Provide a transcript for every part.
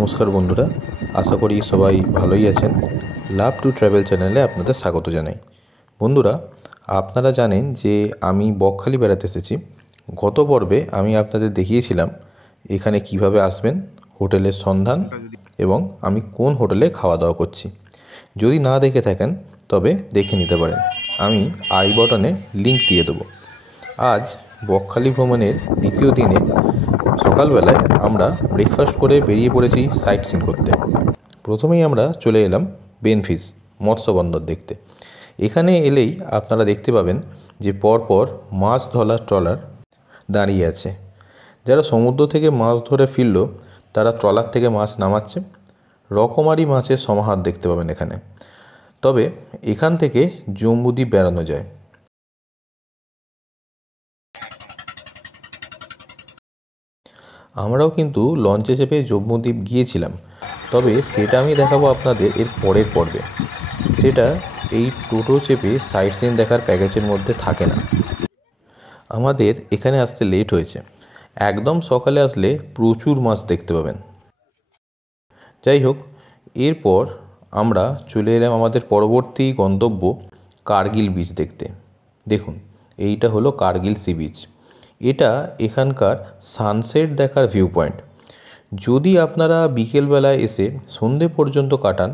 নমস্কার বন্ধুরা, আশা করি সবাই ভালোই আছেন। লাভ টু ট্রাভেল চ্যানেলে আপনাদের স্বাগত জানাই। বন্ধুরা, আপনারা জানেন যে আমি বকখালি বেড়াতে এসেছি। গত পর্বে আমি আপনাদের দেখিয়েছিলাম এখানে কিভাবে আসবেন, হোটেলের সন্ধান এবং আমি কোন হোটেলে খাওয়া দাওয়া করছি। যদি না দেখে থাকেন তবে দেখে নিতে পারেন, আমি আই বাটনে লিঙ্ক দিয়ে দেবো। আজ বকখালি ভ্রমণের দ্বিতীয় দিনে সকালবেলায় আমরা ব্রেকফাস্ট করে বেরিয়ে পড়েছি সাইট সিন করতে। প্রথমেই আমরা চলে এলাম বেনফিশ মৎস্য বন্দর দেখতে। এখানে এলেই আপনারা দেখতে পাবেন যে পরপর মাছ ধরার ট্রলার দাঁড়িয়ে আছে। যারা সমুদ্র থেকে মাছ ধরে ফিরল তারা ট্রলার থেকে মাছ নামাচ্ছে। রকমারি মাছের সমাহার দেখতে পাবেন এখানে। তবে এখান থেকে জম্বুদ্বীপ বেড়ানো যায়। আমরাও কিন্তু লঞ্চে চেপে জম্বুদ্বীপ গিয়েছিলাম, তবে সেটা আমি দেখাবো আপনাদের এর পরের পর্বে। সেটা এই টোটো চেপে সাইট সিন দেখার প্যাকেজের মধ্যে থাকে না। আমাদের এখানে আসতে লেট হয়েছে। একদম সকালে আসলে প্রচুর মাছ দেখতে পাবেন। যাই হোক, এরপর আমরা চলে এলাম আমাদের পরবর্তী গন্তব্য কার্গিল বিচ দেখতে। দেখুন, এইটা হলো কার্গিল সি বিচ। এটা এখানকার সানসেট দেখার ভিউ পয়েন্ট। যদি আপনারা বিকেলবেলায় এসে সন্ধে পর্যন্ত কাটান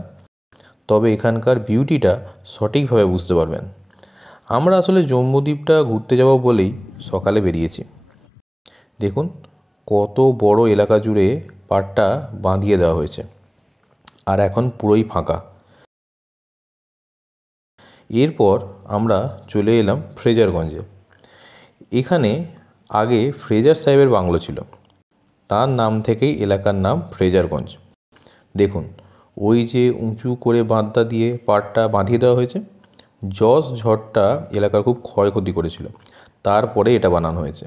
তবে এখানকার বিউটিটা সঠিকভাবে বুঝতে পারবেন। আমরা আসলে জম্বুদ্বীপটা ঘুরতে যাব বলেই সকালে বেরিয়েছি। দেখুন কত বড় এলাকা জুড়ে পাড়টা বাঁধিয়ে দেওয়া হয়েছে, আর এখন পুরোই ফাঁকা। এরপর আমরা চলে এলাম ফ্রেজারগঞ্জে। এখানে আগে ফ্রেজার সাহেবের বাংলো ছিল, তার নাম থেকেই এলাকার নাম ফ্রেজারগঞ্জ। দেখুন ওই যে উঁচু করে বাঁধটা দিয়ে পাড়টা বাঁধিয়ে দেওয়া হয়েছে। জজ ঝড়টা এলাকার খুব ক্ষয়ক্ষতি করেছিল, তারপরে এটা বানানো হয়েছে।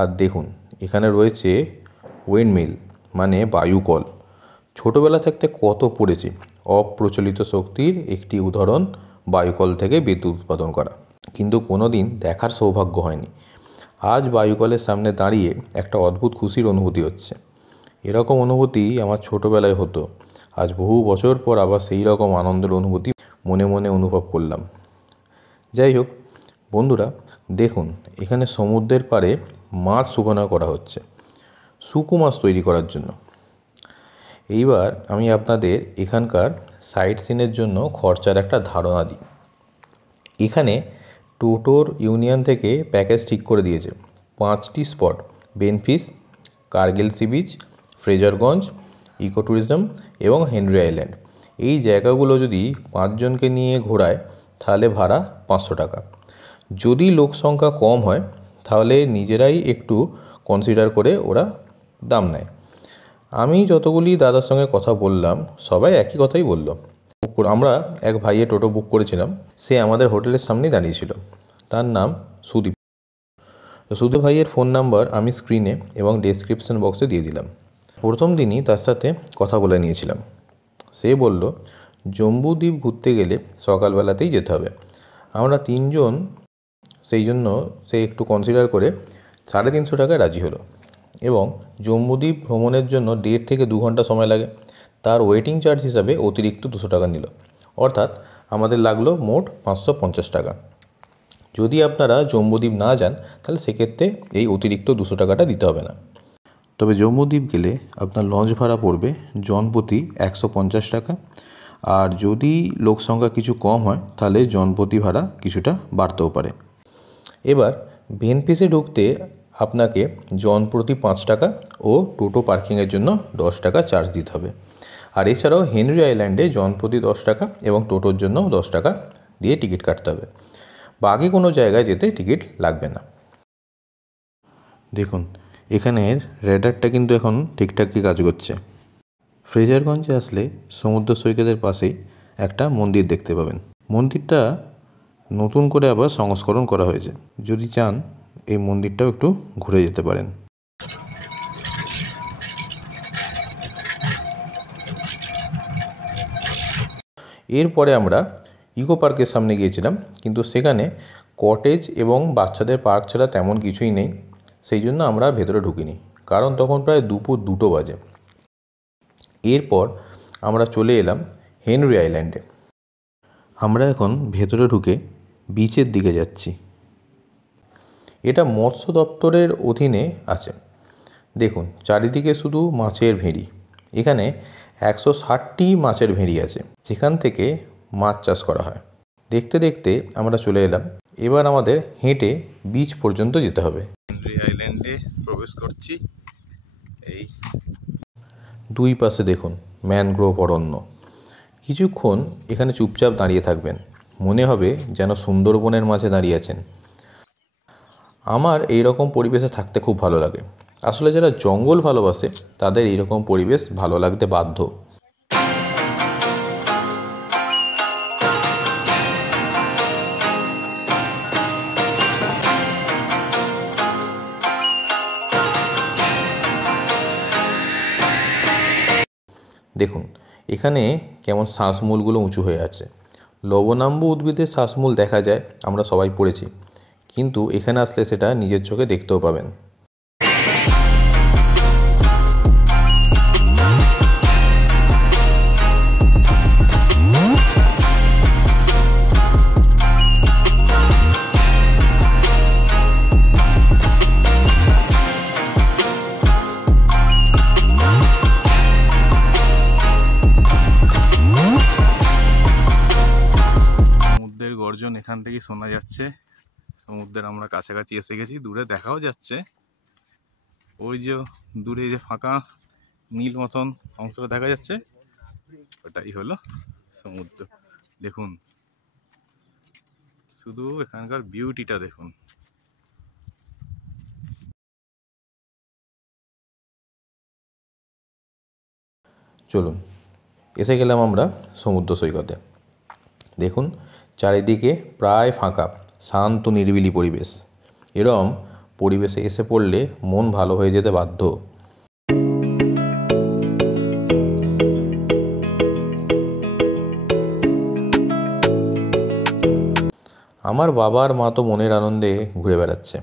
আর দেখুন এখানে রয়েছে উইন্ডমিল মানে বায়ুকল। ছোটোবেলা থাকতে কত পড়েছি, অপ্রচলিত শক্তির একটি উদাহরণ বায়ুকল থেকে বিদ্যুৎ উৎপাদন করা, কিন্তু কোনো দিন দেখার সৌভাগ্য হয়নি। আজ বায়ুকলের সামনে দাঁড়িয়ে একটা অদ্ভুত খুশির অনুভূতি হচ্ছে। এরকম অনুভূতি আমার ছোটোবেলায় হতো। আজ বহু বছর পর আবার সেই রকম আনন্দের অনুভূতি মনে মনে অনুভব করলাম। যাই হোক বন্ধুরা, দেখুন এখানে সমুদ্রের পাড়ে মাছ শুকনো করা হচ্ছে শুকো মাছ তৈরি করার জন্য। এইবার আমি আপনাদের এখানকার সাইট সিনের জন্য খরচার একটা ধারণা দিই। এখানে টোটোর ইউনিয়ন থেকে প্যাকেজ ঠিক করে দিয়েছে 5টি spots: Benfish, Kargil sea beach, Fraserganj, eco tourism এবং হেনরি আইল্যান্ড। এই জায়গাগুলো যদি 5 জনকে নিয়ে ঘোরায় তাহলে ভাড়া 500 টাকা। যদি লোক সংখ্যা কম হয় তাহলে নিজেরাই একটু কনসিডার করে ওরা দাম নেয়। আমি যতগুলি দাদার সঙ্গে কথা বললাম সবাই একই কথাই বলল। আমরা এক ভাইয়ের টোটো বুক করেছিলাম, সে আমাদের হোটেলের সামনেই দাঁড়িয়েছিল। তার নাম সুদীপ। সুদীপ ভাইয়ের ফোন নাম্বার আমি স্ক্রিনে এবং ডেসক্রিপশন বক্সে দিয়ে দিলাম। প্রথম দিনই তার সাথে কথা বলে নিয়েছিলাম। সে বলল জম্বুদ্বীপ ঘুরতে গেলে সকালবেলাতেই যেতে হবে। আমরা 3 জন, সেই জন্য সে একটু কনসিডার করে 350 টাকায় রাজি হলো এবং জম্বুদ্বীপ ভ্রমণের জন্য 1.5 থেকে 2 ঘন্টা সময় লাগে। তার ওয়েটিং চার্জ হিসাবে অতিরিক্ত 200 টাকা নিল, অর্থাৎ আমাদের লাগলো মোট 550 টাকা। যদি আপনারা জম্বুদ্বীপ না যান তাহলে সেক্ষেত্রে এই অতিরিক্ত 200 টাকাটা দিতে হবে না। তবে জম্বুদ্বীপ গেলে আপনার লঞ্চ ভাড়া পড়বে জনপ্রতি 150 টাকা, আর যদি লোক সংখ্যা কিছু কম হয় তাহলে জনপ্রতি ভাড়া কিছুটা বাড়তেও পারে। এবার বেনফিশে ঢুকতে আপনাকে জনপ্রতি 5 টাকা ও টোটো পার্কিংয়ের জন্য 10 টাকা চার্জ দিতে হবে। আর এছাড়াও হেনরি আইল্যান্ডে জনপ্রতি 10 টাকা এবং টোটোর জন্য 10 টাকা দিয়ে টিকিট কাটতে হবে। বাকি কোনো জায়গায় যেতে টিকিট লাগবে না। দেখুন এখানের রেডারটা কিন্তু এখন ঠিকঠাকই কাজ করছে। ফ্রেজারগঞ্জে আসলে সমুদ্র সৈকতের পাশেই একটা মন্দির দেখতে পাবেন। মন্দিরটা নতুন করে আবার সংস্করণ করা হয়েছে। যদি চান এই মন্দিরটাও একটু ঘুরে যেতে পারেন। এরপরে আমরা ইকো পার্কের সামনে গিয়েছিলাম, কিন্তু সেখানে কটেজ এবং বাচ্চাদের পার্ক ছাড়া তেমন কিছুই নেই, সেই জন্য আমরা ভেতরে ঢুকিনি। কারণ তখন প্রায় দুপুর 2টো বাজে। এরপর আমরা চলে এলাম হেনরি আইল্যান্ডে। আমরা এখন ভেতরে ঢুকে বিচের দিকে যাচ্ছি। এটা মৎস্য দপ্তরের অধীনে আছে। দেখুন চারিদিকে শুধু মাছের ভেড়ি। এখানে 160টি মাছের ভেড়ি আছে, যেখান থেকে মাছ চাষ করা হয়। দেখতে দেখতে আমরা চলে এলাম। এবার আমাদের হেঁটে বিচ পর্যন্ত যেতে হবে। হেনরি আইল্যান্ডে প্রবেশ করছি। এই দুই পাশে দেখুন ম্যানগ্রোভ অরণ্য। কিছুক্ষণ এখানে চুপচাপ দাঁড়িয়ে থাকবেন, মনে হবে যেন সুন্দরবনের মাঝে দাঁড়িয়ে আছেন। আমার এই রকম পরিবেশে থাকতে খুব ভালো লাগে। আসলে যারা জঙ্গল ভালোবাসে তাদের এইরকম পরিবেশ ভালো লাগতে বাধ্য। দেখুন এখানে কেমন শ্বাসমূলগুলো উঁচু হয়ে আছে। লবণাম্বু উদ্ভিদের শ্বাসমূল দেখা যায়, আমরা সবাই পড়েছি, কিন্তু এখানে আসলে সেটা নিজের চোখে দেখতেও পাবেন। সমুদ্রের গর্জন এখান থেকেই শোনা যাচ্ছে। সমুদ্রের আমরা কাছাকাছি এসে গেছি, দূরে দেখাও যাচ্ছে। ওই যে দূরে যে ফাঁকা নীল মতন অংশটা দেখা যাচ্ছে, ওটাই হলো সমুদ্র। দেখুন শুধু এখানকার বিউটিটা দেখুন। চলুন, এসে গেলাম আমরা সমুদ্র সৈকতে। দেখুন চারিদিকে প্রায় ফাঁকা, শান্ত নিরিবিলি পরিবেশ। এরম পরিবেশে এসে পড়লে মন ভালো হয়ে যেতে বাধ্য। আমার বাবার মা তো মনের আনন্দে ঘুরে বেড়াচ্ছে।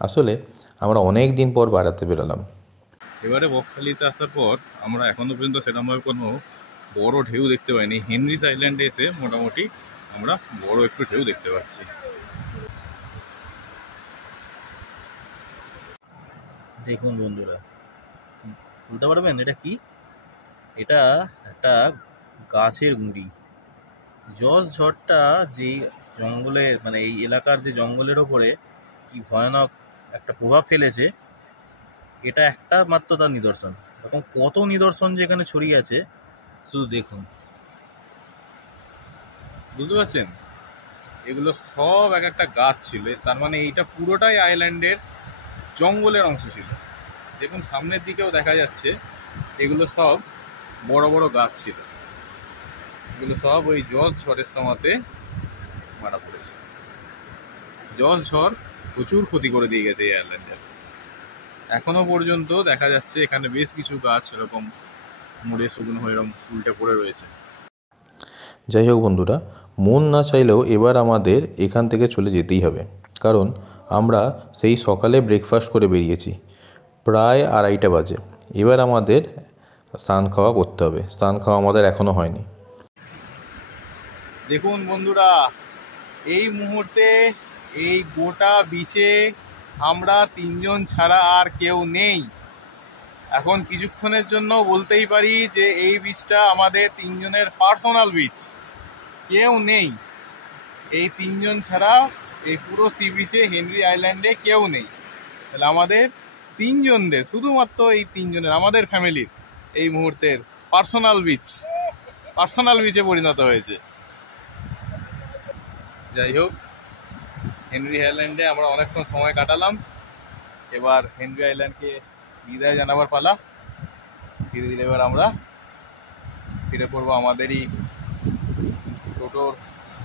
আসলে আমরা অনেক দিন পর বেড়াতে বেরোলাম। এবারে বকখালিতে আসার পর আমরা এখনো পর্যন্ত সেরকমভাবে কোনো বড় ঢেউ দেখতে পাইনি। হেনরিজ আইল্যান্ডে এসে মোটামুটি আমরা বড় একটু ঢেউ দেখতে পাচ্ছি। দেখুন বন্ধুরা, বলতে পারবেন এটা কি? এটা একটা গাছের গুঁড়ি। জজ ঝড়টা যে জঙ্গলের মানে এই এলাকার যে জঙ্গলের ওপরে কি ভয়ানক একটা প্রভাব ফেলেছে, এটা একটা মাত্র তার নিদর্শন। এরকম কত নিদর্শন যে এখানে ছড়িয়ে আছে শুধু দেখুন। বুঝতে পারছেন, এগুলো সব এক একটা গাছ ছিল। তার মানে এইটা পুরোটাই আইল্যান্ডের জঙ্গলের অংশ ছিল। দেখুন সামনের দিকেও দেখা যাচ্ছে এগুলো সব বড় বড় গাছ ছিল। এগুলো সব ওই জজ ঝড়ের সময়তে মারা পড়েছে। জজ ঝড় প্রচুর ক্ষতি করে দিয়ে গেছে এই আইল্যান্ডের। এখনো পর্যন্ত দেখা যাচ্ছে এখানে বেশ কিছু গাছ এরকম মুড়ে শুকনো হয়ে এরকম উল্টে পড়ে রয়েছে। যাই হোক বন্ধুরা, মন না চাইলেও এবার আমাদের এখান থেকে চলে যেতেই হবে, কারণ আমরা সেই সকালে ব্রেকফাস্ট করে বেরিয়েছি। প্রায় 2:30 বাজে। এবার আমাদের স্নান খাওয়া করতে হবে। স্নান খাওয়া আমাদের এখনও হয়নি। দেখুন বন্ধুরা, এই মুহূর্তে এই গোটা বিচে আমরা তিনজন ছাড়া আর কেউ নেই। এখন কিছুক্ষণের জন্য বলতেই পারি যে এই বিচটা আমাদের তিনজনের পার্সোনাল বিচ। কেউ নেই, এই তিনজন ছাড়া এই পুরো সি বিচে হেনরি আইল্যান্ডে কেউ নেই। তাহলে আমাদের তিনজনদের, শুধুমাত্র এই তিনজনের, আমাদের ফ্যামিলির এই মুহূর্তের পার্সোনাল বিচে পরিণত হয়েছে। যাই হোক, হেনরি আইল্যান্ডে আমরা অনেকক্ষণ সময় কাটালাম। এবার হেনরি আইল্যান্ডকে বিদায় জানাবার পালা। ধীরে ধীরে এবার আমরা ফিরে পড়বো আমাদেরই টোটোর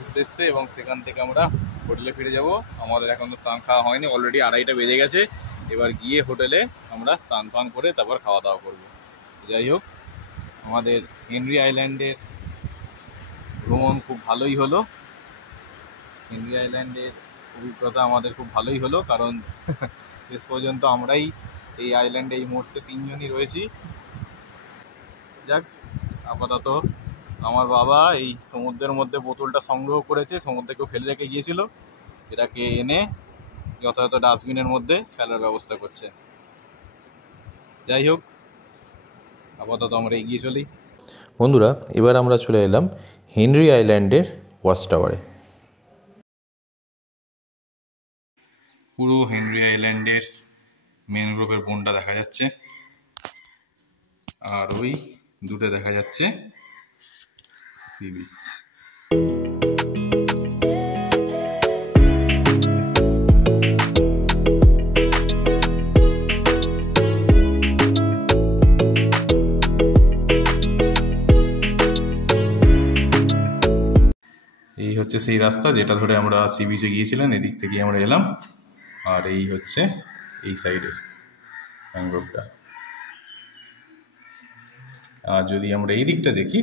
উদ্দেশ্যে এবং সেখান থেকে আমরা হোটেলে ফিরে যাব। আমাদের এখনো স্নান খাওয়া হয়নি, অলরেডি 2:30 বেজে গেছে। এবার গিয়ে হোটেলে আমরা স্নান পান করে তারপর খাওয়া দাওয়া করবো। যাই হোক, আমাদের হেনরি আইল্যান্ডের ভ্রমণ খুব ভালোই হলো। হেনরি আইল্যান্ডের অভিজ্ঞতা আমাদের খুব ভালোই হলো, কারণ শেষ পর্যন্ত আমরাই এই আইল্যান্ডে এই মুহূর্তে 3 জনই রয়েছি। যাক, আপাতত আমার বাবা এই সমুদ্রের মধ্যে বোতলটা সংগ্রহ করেছে, সমুদ্রে কেউ ফেলে রেখে গিয়েছিল, এটাকে এনে যথাযথ ডাস্টবিনের মধ্যে ফেলার ব্যবস্থা করছে। যাই হোক, আপাতত আমরা এগিয়ে চলি। বন্ধুরা, এবার আমরা চলে এলাম হেনরি আইল্যান্ডের ওয়াচ টাওয়ারে। পুরো হেনরি আইল্যান্ডের ম্যানগ্রোভের বনটা দেখা যাচ্ছে, আর ওই দূরে দেখা যাচ্ছে সি বিচ। এই হচ্ছে সেই রাস্তা যেটা ধরে আমরা সি বিচে গিয়েছিলাম, এদিক থেকে আমরা এলাম, আর এই হচ্ছে এই সাইডে ম্যানগ্রোভটা। আর যদি আমরা এই দিকটা দেখি,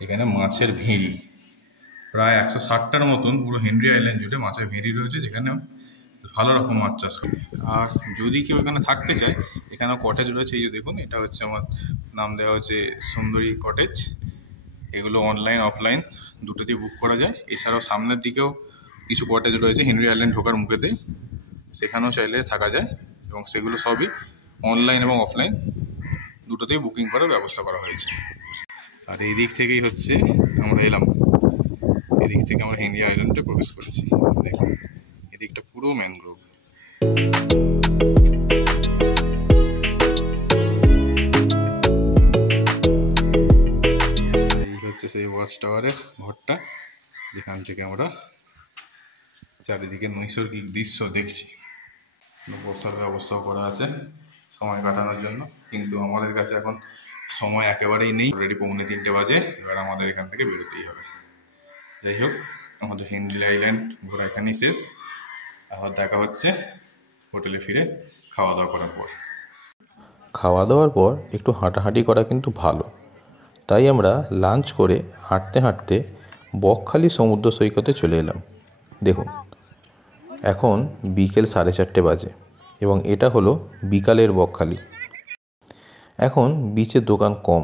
এখানে মাছের ভেড়ি প্রায় 160টার মতন পুরো হেনরি আইল্যান্ড জুড়ে মাছের ভেড়ি রয়েছে, যেখানে ভালো রকম মাছ চাষ করে। আর যদি কেউ এখানে থাকতে চায়, এখানে কটেজ রয়েছে। এই যে দেখুন, এটা হচ্ছে আমার নাম দেওয়া হচ্ছে সুন্দরী কটেজ। এগুলো অনলাইন অফলাইন দুটোতেই বুক করা যায়। এছাড়াও সামনের দিকেও কিছু কটেজ রয়েছে হেনরি আইল্যান্ড ঢোকার মুখেতে, সেখানেও চাইলে থাকা যায়, এবং সেগুলো সবই অনলাইন এবং অফলাইন দুটোতেই বুকিং করার ব্যবস্থা করা হয়েছে। আর এই দিক থেকেই হচ্ছে আমরা এলাম, এদিক থেকে আমরা হেনরি আইল্যান্ডে প্রবেশ করেছি। দেখুন, এদিকটা পুরো ম্যানগ্রোভ। এই হচ্ছে সেই ওয়াচ টাওয়ারের ঘরটা, যেখান থেকে আমরা চারিদিকে নৈসর্গিক দৃশ্য দেখছি। বসার ব্যবস্থাও করা আছে সময় কাটানোর জন্য, কিন্তু আমাদের কাছে এখন সময় একেবারেই নেই। অলরেডি 2:45 বাজে, এবার আমাদের এখান থেকে বেরোতেই হবে। যাই হোক, আমাদের হেনরি আইল্যান্ড ঘোরা এখানেই শেষ। আবার দেখা হচ্ছে হোটেলে ফিরে খাওয়া দাওয়া করার পর। খাওয়া দাওয়ার পর একটু হাঁটাহাঁটি করা কিন্তু ভালো, তাই আমরা লাঞ্চ করে হাঁটতে হাঁটতে বকখালি সমুদ্র সৈকতে চলে এলাম। দেখুন, এখন বিকেল 4:30 বাজে এবং এটা হলো বিকালের বকখালি। এখন বিচের দোকান কম,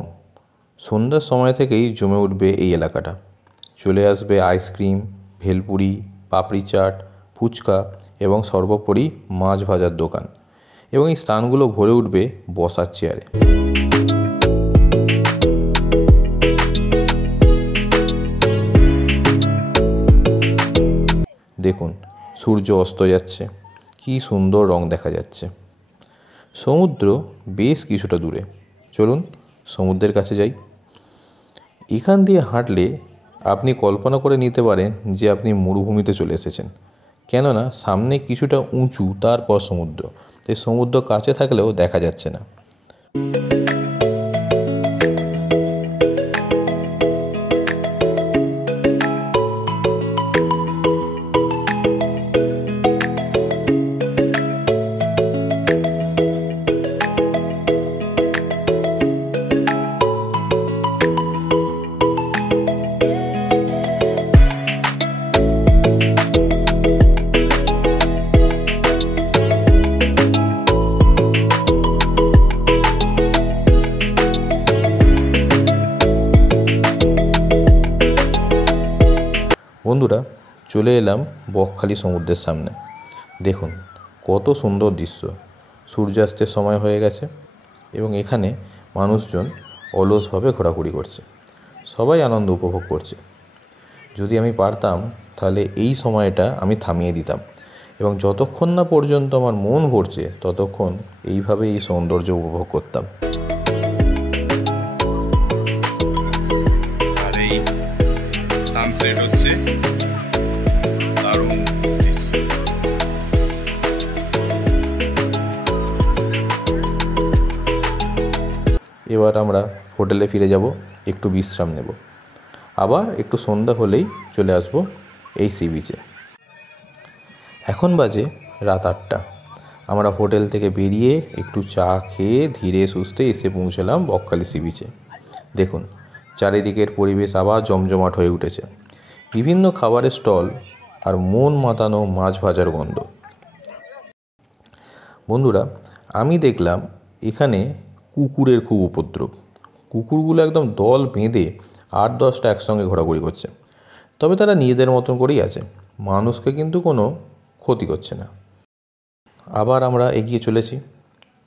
সন্ধ্যার সময় থেকেই জমে উঠবে এই এলাকাটা। চলে আসবে আইসক্রিম, ভেলপুরি, পাপড়ি চাট, ফুচকা এবং সর্বোপরি মাছ ভাজার দোকান, এবং এই স্থানগুলো ভরে উঠবে বসার চেয়ারে। দেখুন, সূর্য অস্ত যাচ্ছে, কি সুন্দর রং দেখা যাচ্ছে। সমুদ্র বেশ কিছুটা দূরে, চলুন সমুদ্রের কাছে যাই। এখান দিয়ে হাঁটলে আপনি কল্পনা করে নিতে পারেন যে আপনি মরুভূমিতে চলে এসেছেন, কেননা সামনে কিছুটা উঁচু, তারপর সমুদ্র, তাই সমুদ্র কাছে থাকলেও দেখা যাচ্ছে না। বন্ধুরা, চলে এলাম বকখালি সমুদ্রের সামনে। দেখুন কত সুন্দর দৃশ্য। সূর্যাস্তের সময় হয়ে গেছে এবং এখানে মানুষজন অলসভাবে ঘোরাঘুরি করছে, সবাই আনন্দ উপভোগ করছে। যদি আমি পারতাম তাহলে এই সময়টা আমি থামিয়ে দিতাম এবং যতক্ষণ না পর্যন্ত আমার মন ভরছে ততক্ষণ এইভাবে এই সৌন্দর্য উপভোগ করতাম। আর এই সানসেট হচ্ছে দারুণ দৃশ্য। এবার আমরা হোটেলে ফিরে যাব, একটু বিশ্রাম নেব, আবার একটু সন্ধ্যা হলেই চলে আসব এই সি বিচে। এখন বাজে রাত 8টা। আমরা হোটেল থেকে বেরিয়ে একটু চা খেয়ে ধীরে সুস্থে এসে পৌঁছলাম বকখালি সি বিচে। দেখুন, চারিদিকের পরিবেশ আবার জমজমাট হয়ে উঠেছে, বিভিন্ন খাবারের স্টল আর মন মাতানো মাছ ভাজার গন্ধ। বন্ধুরা, আমি দেখলাম এখানে কুকুরের খুব উপদ্রব। কুকুরগুলো একদম দল বেঁধে 8-10টা একসঙ্গে ঘোরাঘুরি করছে। তবে তারা নিজেদের মতন করেই আছে, মানুষকে কিন্তু কোনো ক্ষতি করছে না। আবার আমরা এগিয়ে চলেছি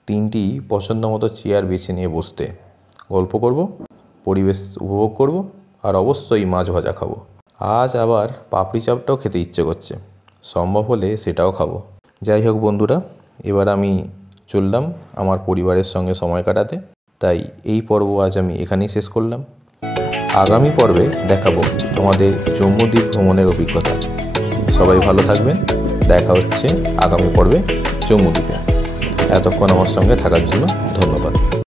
3টি পছন্দ মতো চেয়ার বেছে নিয়ে বসতে, গল্প করব, পরিবেশ উপভোগ করব, আর অবশ্যই মাছ ভাজা খাবো। আজ আবার পাপড়ি চাপটাও খেতে ইচ্ছে করছে, সম্ভব হলে সেটাও খাবো। যাই হোক বন্ধুরা, এবার আমি চললাম আমার পরিবারের সঙ্গে সময় কাটাতে। তাই এই পর্ব আজ আমি এখানেই শেষ করলাম। আগামী পর্বে দেখাবো আমাদের জম্মুদ্বীপ ভ্রমণের অভিজ্ঞতা। সবাই ভালো থাকবেন, দেখা হচ্ছে আগামী পর্বে জম্মুদ্বীপে। এতক্ষণ আমার সঙ্গে থাকার জন্য ধন্যবাদ।